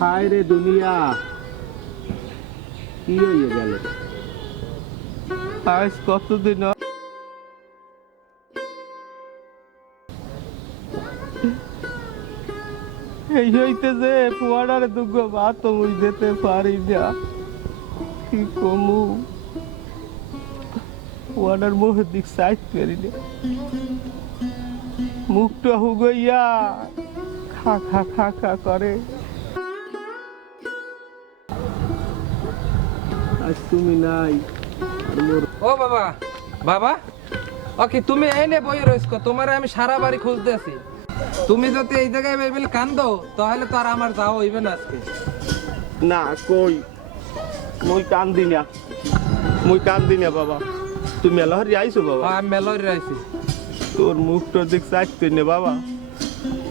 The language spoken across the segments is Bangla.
হায় রে দুনিয়া। কি হয়ে গেল? আজ কতদিন এই হইতে যে ফুয়াডার দুঃখ ভাত মুই যেতে পারি না। কি কমু? ফুয়াডার মুখের দিক সাইড করি না। মুখটা হুগইয়া খা খা খা খা করে। আজ তুমি নাই। ও বাবা বাবা? ওকে তুমি এনে বই রয়েছো তোমার আমি সারা বাড়ি খুঁজতে আছি তুমি যদি এই জায়গায় বেবিল কান্দো তাহলে তো আর আমার যাওয়া হইবে না আজকে। না কই? মুই কান্দি না। মুই কান্দি না বাবা। তুমি মেলাহারি আইছো বাবা? হ্যাঁ, আমি মেলরি রাইছি তোর মুখটার দিক করি না বাবা।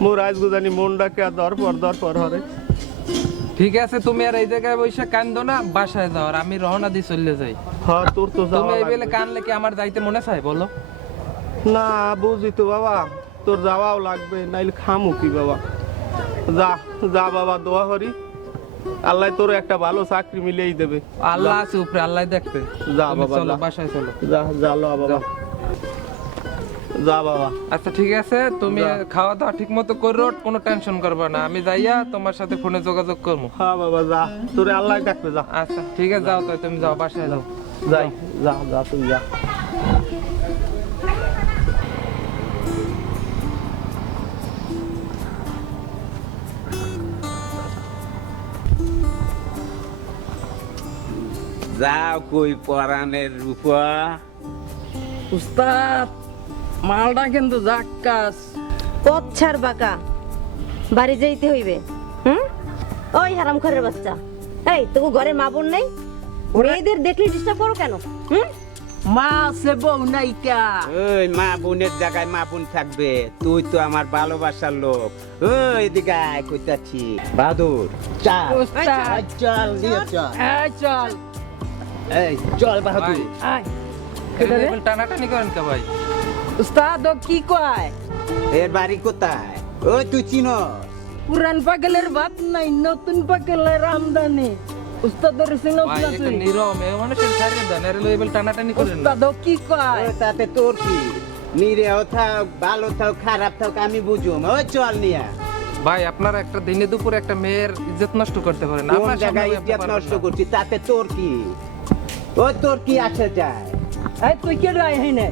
মোর আজ জানি মনটাকে আর দরপর দরপর হরে। ঠিক আছে তুমি আর এই জায়গায় বসে কান্দো না বাসায় যাও আর আমি রওনা দিয়ে চলে যাই। হ্যাঁ তোর তো তুমি এই বেলে। কানলে কি আমার যাইতে মনে চাই বলো? না বুঝি তো বাবা তোর যাওয়াও লাগবে নাইলে খামু কি বাবা। যা যা বাবা দোয়া করি। আল্লাহ তোর একটা ভালো চাকরি মিলেই দেবে। আল্লাহ আছে উপরে আল্লাহ দেখতে। যা বাবা, চলো বাসায় চলো। যা যা বাবা। যা বাবা। আচ্ছা ঠিক আছে তুমি খাওয়া দাওয়া ঠিক মতো করো কোনো টেনশন করবে না। আমি যাইয়া তোমার সাথে ফোনে যোগাযোগ করব। হ্যাঁ বাবা যা। তোরে আল্লাহ ডাকবে যা। আচ্ছা ঠিক আছে যাও তাই তুমি যাও বাসায় যাও। যাই যা যা তুই যা। যাও কই পরাণের রূপা। উস্তাদ মালটা কিন্তু জাক্কাস পথ ছাড় বাঁকা। বাড়ি যাইতে হইবে হুম? ওই হারাম ঘরের বাচ্চা। এই তোকে ঘরে মা বোন নেই? মেয়েদের দেখলে ডিস্টার্ব করো কেন হুম? মা সে বউ নাইকা ওই মা বোনের জায়গায় মা বোন থাকবে। তুই তো আমার ভালোবাসার লোক। ওই দিকে আয় কইতাছি। বাদুর চল। চল দিয়ে চল। এই চল। এই চল বাহাদুর। আয়। টানাটানি করেন কে ভাই? উস্তাদ ও কি কয়? এর বাড়ি কোথায়? ওই তুই চিনো পুরান পাগলের ভাত নাই নতুন পাগলের আমদানি। উস্তাদের সিনো নিরম এ এর লেভেল টানাটানি করেন না। উস্তাদ কি কয়? তাতে তোর কি? নিরেও থাক ভালো থাক খারাপ থাক আমি বুঝুম। ওই চল নিয়া। ভাই আপনারা একটা দিনে দুপুরে একটা মেয়ের ইজ্জত নষ্ট করতে পারেন আপনার জায়গায় ইজ্জত নষ্ট করছি তাতে তোর কি? ওই তোর কি আসে যায়? এই তুই কে রাই হেনে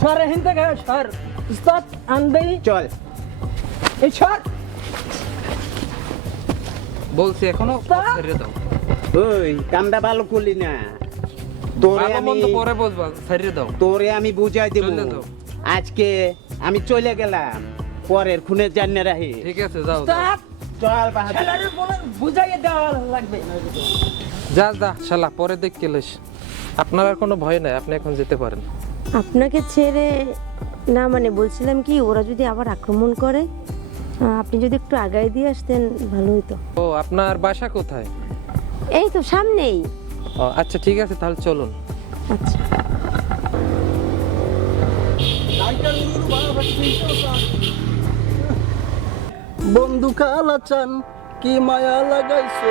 সর হেন থেকে সর উস্তাদ আনবেই চল। এই সর। বলছি এখনও ছেড়ে দাও। ওই কামটা ভালো করলি না। তোরে আমি পরে বলবা ছেড়ে দাও। তোরে আমি বুঝাই দেব। আজকে আমি চলে গেলাম। পরের খুনের জানিয়ে রাহি। ঠিক আছে যাও। চল বুঝাইয়ে দেওয়া লাগবে। যা যা শালা পরে দেখ কেলেস আপনার আর কোনো ভয় নাই আপনি এখন যেতে পারেন। আপনাকে ছেড়ে না মানে বলছিলাম কি ওরা যদি আবার আক্রমণ করে আপনি যদি একটু আগায় দিয়ে আসতেন ভালো হতো ও আপনার বাসা কোথায়? এই তো সামনেই। ও আচ্ছা ঠিক আছে তাহলে চলুন। আচ্ছা। বন্ধু খালাচান কি মায়া লাগাইছো?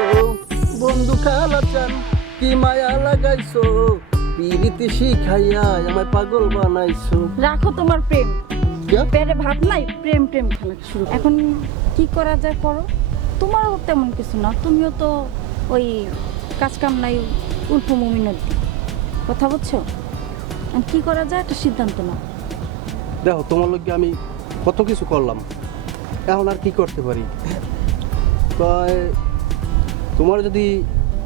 বন্ধু খালাচান কি মায়া লাগাইছো? পিরিতি শিখাইয়া আমায় পাগল বানাইছো। রাখো তোমার প্রেম? পেটে ভাত নাই প্রেম প্রেম খেলা শুরু এখন কি করা যায় করো? তোমারও তেমন কিছু না তুমিও তো ওই কাজ কাম নাই উল্প মুমিনের কথা বুঝছ কি করা যায় একটা সিদ্ধান্ত নাও। দেখো তোমার লোককে আমি কত কিছু করলাম। এখন আর কি করতে পারি? তাই তোমার যদি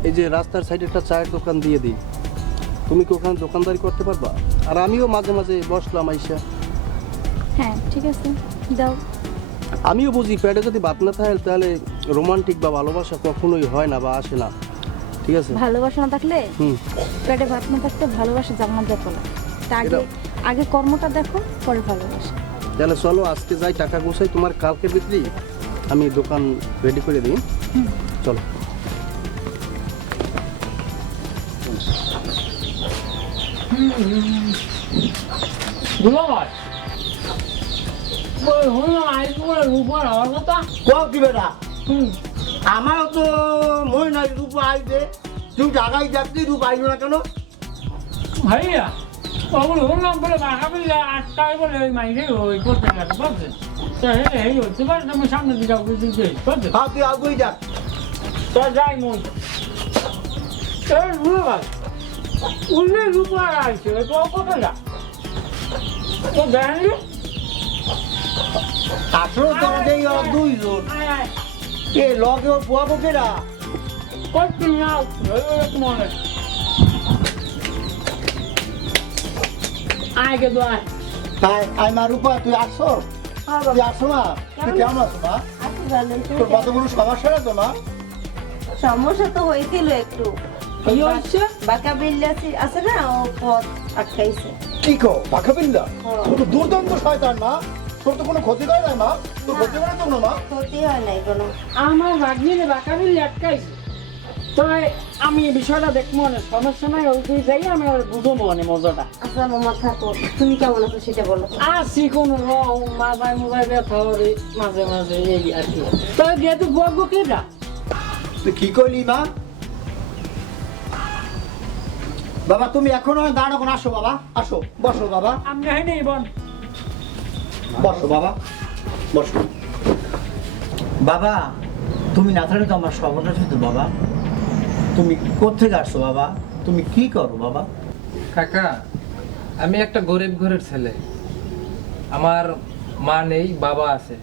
এই যে রাস্তার সাইডে একটা চায়ের দোকান দিয়ে দিই তুমি কি ওখানে দোকানদারি করতে পারবা? আর আমিও মাঝে মাঝে বসলাম আইসা। হ্যাঁ ঠিক আছে। দাও। আমিও বুঝি পেটে যদি বাদ না থাকে তাহলে রোমান্টিক বা ভালোবাসা কখনোই হয় না বা আসে না। ঠিক আছে? ভালোবাসা না থাকলে হুম। পেটে ভাত না থাকতে ভালোবাসা জানা দেখো না তা আগে আগে কর্মটা দেখো পরে ভালোবাসা। তাহলে চলো আজকে যাই টাকা গোছাই তোমার কালকে বিক্রি। আমি দোকান রেডি করে দিই। চলো। আমার কথা? কও কি বেটা আমারও তো মনে নাই রূপ আইবে তুমি টাকাই যাচ্ছি রূপ আইলো না কেন? ভাইয়া ওগুলো শুনলাম বলে আটটায় বলে ওই মাইনে ওই করতে গেছে বুঝছেন তো হে এই হচ্ছে পারে তুমি সামনে দিকে বুঝতে বুঝছেন হ্যাঁ তুই আগুই যাক তো যাই মন। এই রুপাল উল্লে রুপাল আছে কত যা তো জানি আসলে তো দেই এ লগে ওর পোয়াবো কেরা নাও মনে। আগে তো আয়। তাই আই মা রূপা তুই আসছো তুই আসছো মা। তুই কেমন? আছো মা? তোর কত কোনো সমস্যা না তো মা? সমস্যা তো হয়েছিল একটু। কি হচ্ছে বাঁকা বিল্লাসি আছে না ও পথ আটকাইছে। কি কো বিন্দা তোর তো দুর্দান্ত শয়তান মা। তোর তো কোনো ক্ষতি করে না মা। তোর ক্ষতি করে তো না মা? ক্ষতি হয় নাই কোনো। আমার ভাগ্নিরে বাঁকা বিল্লি আটকাইছে। তো আমি এই বিষয়টা দেখব না সমস্যা নাই ওই যাই আমি আর বুঝব মনে মজাটা। আচ্ছা মামা থাকো। তুমি কেমন আছো সেটা বলো। আসি কোন রং মাথায় মোজায় ব্যথা করে মাঝে মাঝে এই আর কি। তো যেহেতু বকবো কেটা তুই কি করলি মা? বাবা তুমি এখনও দাঁড়ানো কোন আসো বাবা আসো বসো বাবা। আমি হয় নেই বোন। বসো বাবা বসো। বাবা তুমি না থাকলে তো আমার সর্বনাশ হতো বাবা। তুমি কোথেকে আসছো বাবা? তুমি কি করো বাবা? কাকা আমি একটা গরিব ঘরের ছেলে। আমার মা নেই বাবা আছে।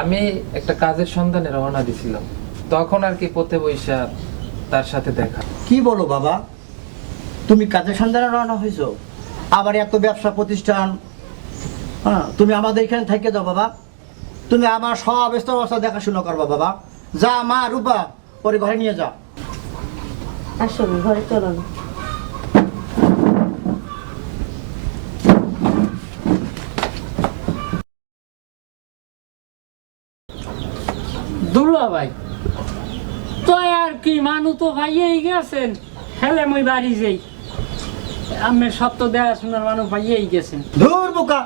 আমি একটা কাজের সন্ধানে রওনা দিছিলাম। তখন আর কি পথে বৈশা তার সাথে দেখা। কি বলো বাবা? তুমি কাজের সন্ধানে রওনা হয়েছো। আবার এত ব্যবসা প্রতিষ্ঠান। হ্যাঁ তুমি আমাদের এখানে থেকে যাও বাবা। তুমি আমার সব স্তর অবস্থা দেখাশোনা করবা বাবা। যা মা রূপা পরে ঘরে নিয়ে যা। আসুন ঘরে দুর্লা ভাই তো আর কি মানু তো ভাইয়েই গেছেন। হেলে মই বাড়ি যাই। আমি সত্য দেখাশোনার মানুষ গেছেন ধুর বোকা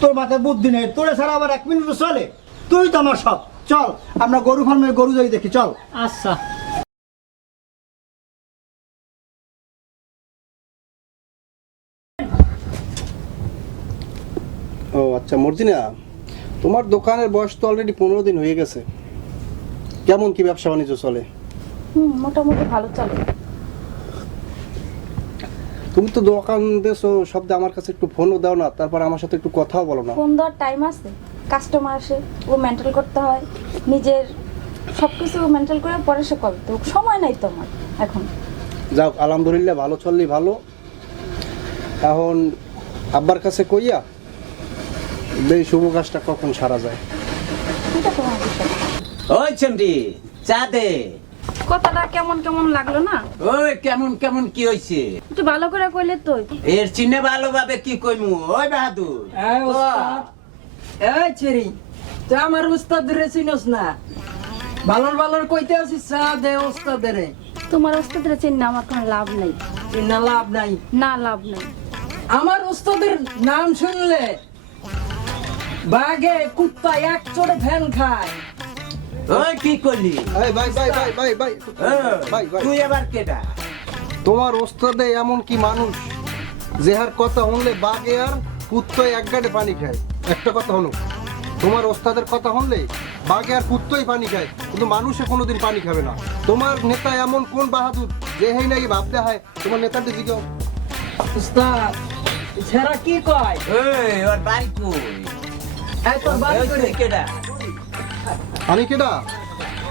তোর মাথায় বুদ্ধি নেই তোরে ছাড়া আবার এক মিনিট চলে? তুই তো আমার সব চল আমরা গরু ফার্মে গরু যাই দেখি চল। আচ্ছা। ও আচ্ছা মর্জিনা তোমার দোকানের বয়স তো অলরেডি পনেরো দিন হয়ে গেছে। কেমন কি ব্যবসা বাণিজ্য চলে? হুম মোটামুটি ভালো চলে। তুমি তো দোকান দেছো শব্দে আমার কাছে একটু ফোনও দাও না তারপর আমার সাথে একটু কথাও বলো না। ফোন দেওয়ার টাইম আছে কাস্টমার আসে ও মেন্টাল করতে হয় নিজের সব কিছু মেন্টাল করে পরে সে কল তো সময় নাই তো আমার এখন। যাও আলহামদুলিল্লাহ ভালো চললি ভালো। এখন আব্বার কাছে কইয়া এই শুভ কাজটা কখন সারা যায়? ওই চন্ডি চা দে। কথাটা কেমন কেমন লাগল না? ওই কেমন কেমন কি হইছে? একটু ভালো করে কইলে তো। এর চিনে ভালোভাবে কি কইমু? ওই বাহাদুর। এই ওস্তাদ। এই তুই আমার উস্তাদ রে চিনস না? ভালোর ভালোর কইতে আছিস চা দে ওস্তাদের। তোমার ওস্তাদের চিন্তা আমার কোনো লাভ নাই। না লাভ নাই? না লাভ নাই। আমার উস্তাদের নাম শুনলে বাঘে কুত্তা এক চড়ে ফ্যান খায়। ওই কি করলি? এই ভাই ভাই ভাই ভাই ভাই। ভাই ভাই। তুই এবার কেডা? তোমার ওস্তাদে এমন কি মানুষ যেহার কথা শুনলে বাঘে আর কুত্তই এক গাড়ে পানি খায়? একটা কথা হলো তোমার ওস্তাদের কথা শুনলে বাঘে আর কুত্তই পানি খায় কিন্তু মানুষে কোনোদিন পানি খাবে না। তোমার নেতা এমন কোন বাহাদুর যে হেই নাকি ভাবতে হয় তোমার নেতাটি জিজ্ঞাসা উস্তাদ ছেড়া কি কয়? ওই ওর বাড়ি কই? এই তোর বাড়ি তুই কেডা? আমি কেডা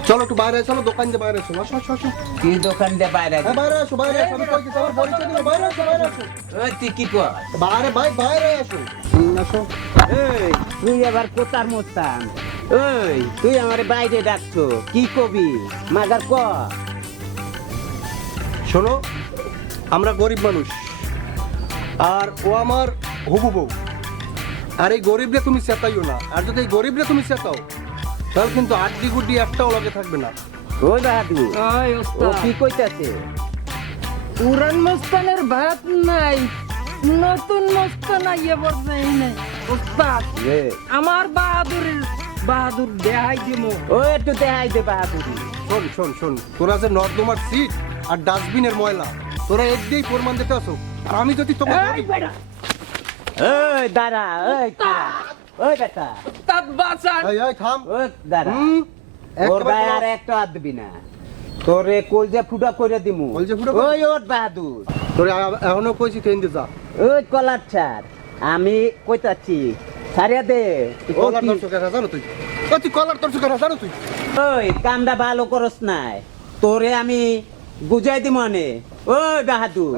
চলো একটু বাইরে চলো দোকান দিয়ে বাইরে আসো। আসো আসো আসো কি দোকান দিয়ে বাইরে হ্যাঁ, বাইরে আসো বাইরে আসো। আমি কই দিছি, আমার পরিচয় দিলো বাইরে আসো বাইরে আসো। ওই তুই কি কর? বাইরে ভাই বাইরে আসো। আসো। এই তুই এবার কোথার মোস্তান? ওই তুই আমার বাইরে ডাকছো কি কবি? মাদার ক? শোনো আমরা গরিব মানুষ। আর ও আমার হবু বউ। আর এই গরিবরে তুমি চেতাইও না। আর যদি এই গরিবরে তুমি চেতাও তাহলে কিন্তু আড্ডি গুড্ডি একটাও লগে থাকবে না। ওই বাহাদুর ওই ও কি কইতাছে? পুরান মস্তানের ভাত নাই নতুন মস্তান আইয়ে পড়ছে নাই উস্তাদ আমার বাহাদুরের বাহাদুর দেখাই দিমু। ও একটু দেখাই দে বাহাদুরি। শোন শোন শোন তোরা যে নর্দমার সিট আর ডাস্টবিনের ময়লা তোরা এক দিয়েই প্রমাণ দিতে আসো। আর আমি যদি তোকে এই বেটা দাঁড়া ওই দাঁড়া। ওই বেটা। তাত বাঁচান। এই এই থাম। ওই দাঁড়া। হুম? ওর গায়ে আর একটা হাত দিবি না। তোরে কলজা ফুটা করে দিমু? কলজা ফুটা ওই ওর বাহাদুর। তোরে এখনও কইছি তেন যা। ওই কলার ছাড় আমি কইতাছি ছাড়িয়া দে। তুই কলার দর্শক জানো তুই? তুই কলার দর্শক এরা জানো তুই? ওই কামটা ভালো করস নাই। তোরে আমি বুঝাই দিব নে ওই বাহাদুর।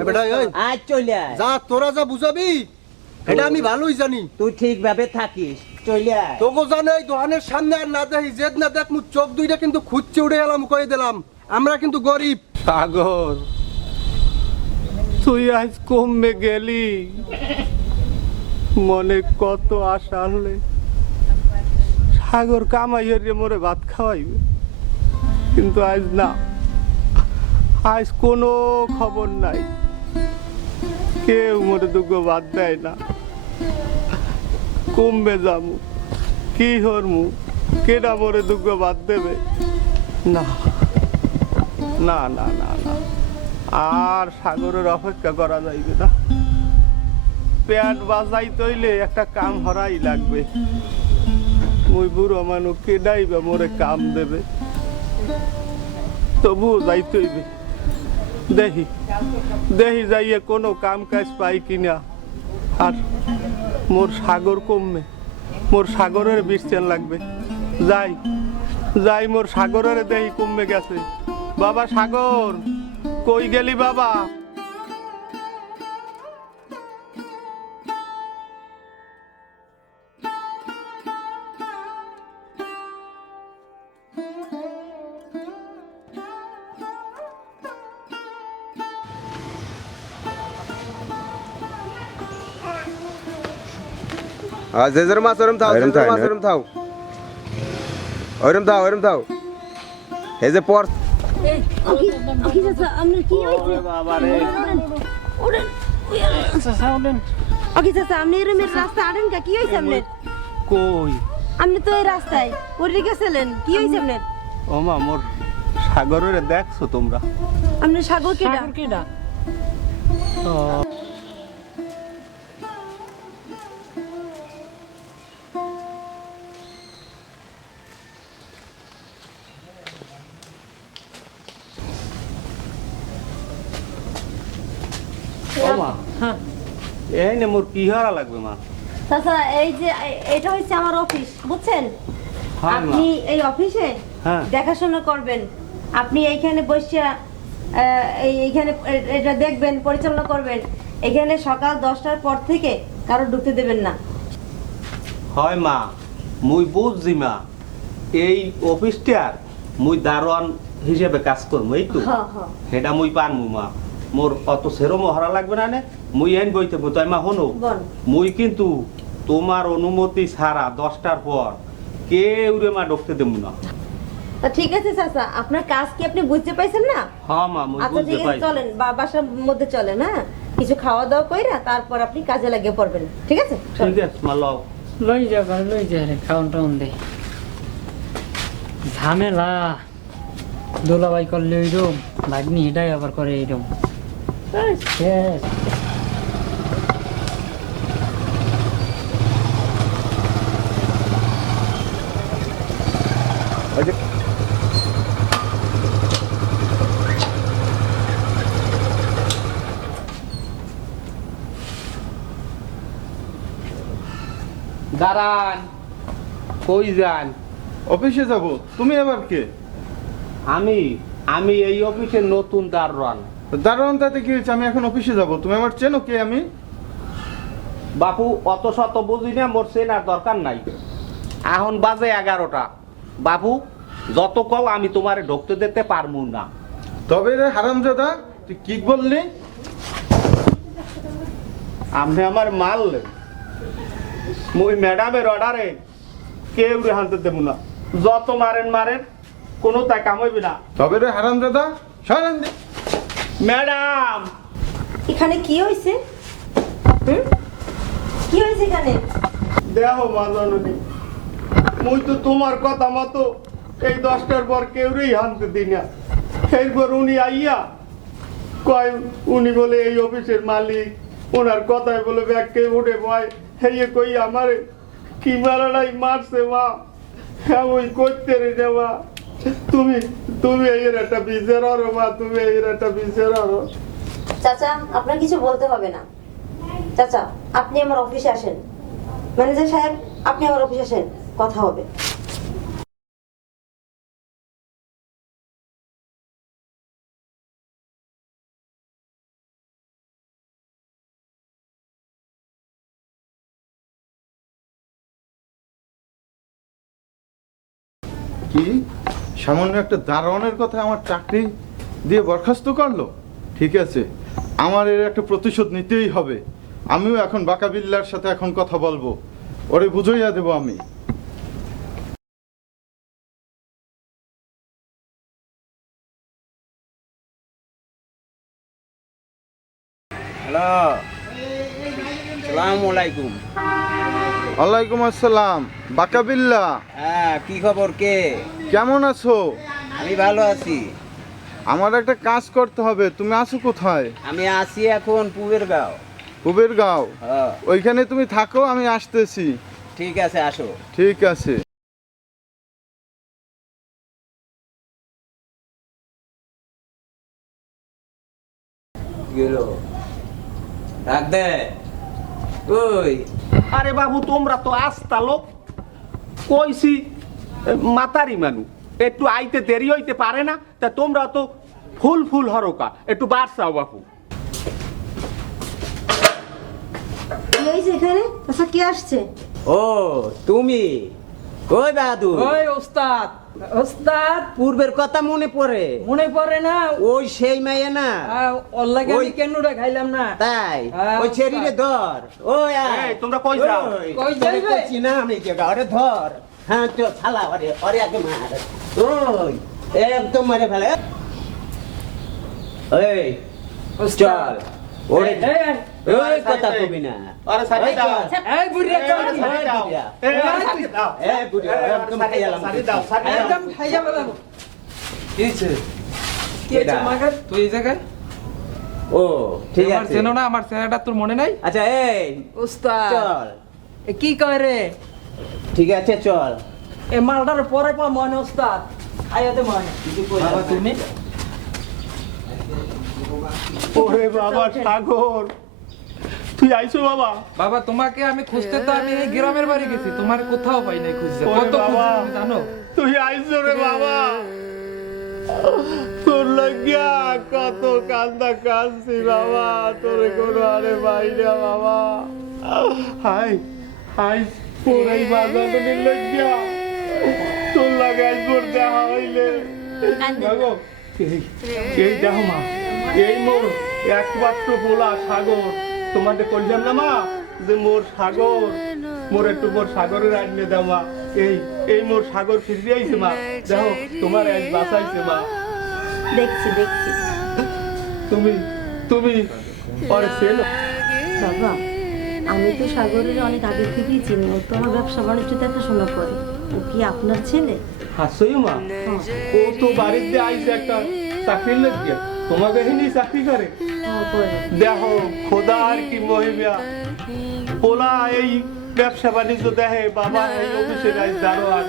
আজ চলে। যা তোরা যা বুঝাবি। এটা আমি ভালোই জানি। তুই ঠিকভাবে থাকিস তোকে জানে এই দোকানের সামনে আর না দেখি জেদ না দেখ মুখ চোখ দুইটা কিন্তু খুঁজছে উড়ে এলাম কয়ে দিলাম। আমরা কিন্তু গরিব। সাগর তুই আজ কমবে গেলি। মনে কত আশা হলে সাগর কামাই হরিয়ে মোরে ভাত খাওয়াইবে। কিন্তু আজ না আজ কোনো খবর নাই। কেউ মোরে দুঃখ বাদ দেয় না। কমবে যামু, কি হরমু কেডা মোরে দুঃখ বাদ দেবে? না না না না না, আর সাগরের অপেক্ষা করা যাইবে না। পেট বাজাই তৈলে একটা কাম হরাই লাগবে। মুই বুড়ো মানুষ কেডাই বা মোরে কাম দেবে? তবুও যাইতে হইবে। দেখি দেখি যাইয়ে কোনো কাম কাজ পাই কিনা? আর মোর সাগর কমবে। মোর সাগরের বৃষ্টিয়ান লাগবে। যাই যাই মোর সাগরের দেহি কমবে গেছে। বাবা সাগর, কই গেলি বাবা? জেজের মাছ ওরম থাও জেজের মাছ ওরম থাও ওরম থাও ওরম থাও এই যে পর অকি চাচা আপনার কি হয়েছে ওঠেন অকি চাচা আপনি রাস্তা আড়েন কা আপনার কই আপনি তো এই রাস্তায় পড়ে গেছিলেন কি হয়েছে আপনার ওমা মোর সাগরের দেখছ তোমরা আপনার সাগর কেডা সাগর কেডা মোর কি হারা লাগবে মা। চাচা এই যে এটা হচ্ছে আমার অফিস বুঝছেন? আপনি এই অফিসে হ্যাঁ। দেখাশোনা করবেন আপনি এইখানে বসিয়া এইখানে এটা দেখবেন পরিচালনা করবেন এখানে সকাল দশটার পর থেকে কারও ঢুকতে দেবেন না। হয় মা। মুই বুঝছি মা। এই অফিসটার মুই দারোয়ান হিসেবে কাজ করব এই তো। সেটা মুই পারমু মা। মোর অত সেরো মহড়া লাগবে না নে। মুই এন বইতে তাই মা হনো মুই কিন্তু তোমার অনুমতি ছাড়া দশটার পর কেউ রে মা ঢুকতে দেবো না। তা ঠিক আছে চাচা আপনার কাজ কি আপনি বুঝতে পাইছেন না? হ্যাঁ মা মুই আচ্ছা বুঝতে ঠিক পাই আছে চলেন বা- বাসার মধ্যে চলেন হ্যাঁ? কিছু খাওয়া দাওয়া কইরা তারপর আপনি কাজে লাগিয়ে পড়বেন। ঠিক আছে? ঠিক আছে মা লও। লই যা ঘরে লই যা রে খাওন টাউন দে। ঝামেলা। দোলাবাই করলে ওইরম ভাগ্নি এটাই আবার করে দাঁড়ান। কই যান? অফিসে যাব। তুমি আবার কে? আমি আমি এই অফিসের নতুন দারোয়ান। দারোয়ান তাতে কি হয়েছে? আমি এখন অফিসে যাব। তুমি আমার চেনো কে আমি? বাপু অত শত বুঝি না মোর চেনার দরকার নাই। এখন বাজে এগারোটা। বাবু যত কও আমি তোমারে ঢুকতে দিতে পারব না। তবে রে হারামজাদা তুই কি বললি? আপনি আমার মারলেন মুই ম্যাডামের অর্ডারে কেউ রে হানতে দেবো না। যত মারেন মারেন কোনো তাই কামাইবি না। তবে রে হারামজাদা সরেন দি। ম্যাডাম! এখানে কি হয়েছে? হুম? কি হয়েছে এখানে? দেহ মা জননী মুই তো তোমার কথা মতো এই দশটার পর কেউরেই হানতে দিই না। এরপর উনি আইয়া কয় উনি বলে এই অফিসের মালিক ওনার কথায় বলে ব্যাগকে উঠে ভয় হেয়ে কই আমারে? কি মারাটাই মারছে মা? হ্যাঁ ওই করতে রে রে মা তুমি তুমি এর একটা বিচার আরও মা তুমি এর একটা বিচার আরও। চাচা আপনার কিছু বলতে হবে না। চাচা আপনি আমার অফিসে আসেন। ম্যানেজার সাহেব আপনি আমার অফিসে আসেন। কথা হবে। কি? সামান্য একটা দারোয়ানের কথা আমার চাকরি দিয়ে বরখাস্ত করল। ঠিক আছে, আমার এর একটা প্রতিশোধ নিতেই হবে। আমিও এখন বাকাবিল্লার সাথে এখন কথা বলব। ওরে বুঝাইয়া দেবো আমি। ওয়ালাইকুম আসসালাম। বাঁকা বিল্লা। হ্যাঁ কি খবর কে? কেমন আছো? আমি ভালো আছি। আমার একটা কাজ করতে হবে তুমি আছো কোথায়? আমি আছি এখন পুবের গাঁও। কুবের গাঁও? হ্যাঁ। ওইখানে তুমি থাকো আমি আসতেছি। ঠিক আছে আসো। ঠিক আছে। ডাক দে। ওই আরে বাবু তোমরা তো আস্তা লোক। কইছি মাতারি মানু। একটু আইতে দেরি হইতে পারে না তা তোমরা তো ফুল ফুল হরকা। একটু বাড়ছাও বাবু এখানে আচ্ছা কে আসছে? ও তুমি। কই দাদু? ওই ওস্তাদ। ওস্তাদ। পূর্বের কথা মনে পড়ে। মনে পড়ে না? ওই সেই মাইয়া না। আহ, আমি ওই- খাইলাম না? তাই ওই ছেড়িরে ধর। ওই এই, তোমরা কই যাও? কই যাইবে? কইছি না আমি জায়গা ওরে ধর। হ্যাঁ তো ছালা ওরে ওরে আগে মার। ওই একদম মারে ফেলে। এই ওস্তাদ। চল। ওরে ওই কথা কবি না। আরে ওই এই বুড়িয়া বুড়িয়া। এই বুড়িয়া, একদম সাইডে দাও, দাও, একদম খাইয়া ফেলাবো। কি হয়েছে কি হয়েছে, মাগার? তুই এই জায়গায় ও ঠিক আমার চেনো না আমার চেহারাটা তোর মনে নাই আচ্ছা এই ওস্তাদ চল এ কি কয় রে ঠিক আছে চল এ মালটার পরে পা মনে ওস্তাদ খাইয়াতে মনে বাবা তুমি ওরে বাবা সাগর তুই আইছো বাবা। বাবা তোমাকে আমি খুঁজতে তো আমি এই গ্রামের বাড়ি গেছি। তোমার কোথাও পাই নাই খুঁজতে। কত খুঁজছি জানো? তুই আইছো রে বাবা। তোর লাগিয়া কত কান্দা কাঁদছি বাবা। তোরে কোনো আরে বাইরে বাবা। হাই হাই পুরাই বাজানোর লাগিয়া তোর লাগাই তোর দেখা হইলে। দেখো এই- এই দেখো মা এই মোর একমাত্র বলা সাগর। তোমাদের কইলাম না মা যে মোর সাগর মোর একটু মোর সাগরের আইনে দাও মা। এই এই মোর সাগর ফিরে আইছে মা। দেখো তোমার আজ বাঁচাইছে মা। দেখছি দেখছি। তুমি তুমি পরে চেনো বাবা আমি তো সাগরের অনেক আগে থেকেই চিনি। ও তো আমার ব্যবসা বাণিজ্য দেখাশোনা করে। ও কি আপনার ছেলে? হাসই মা। ও তো বাড়িতে আইছে একটা চাকরির লাগিয়া তোমাকে হিনি চাকরি করে? দেখো খোদা আর কি মহিমা। পোলা এই ব্যবসা বাণিজ্য দেখে বাবা এই অফিসে জানো আর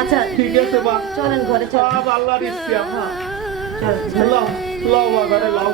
আচ্ছা ঠিক আছে মা। চলেন ঘরে চলেন। সব আল্লাহর ইচ্ছা হ্যাঁ লাও লাও মা ঘরে লও।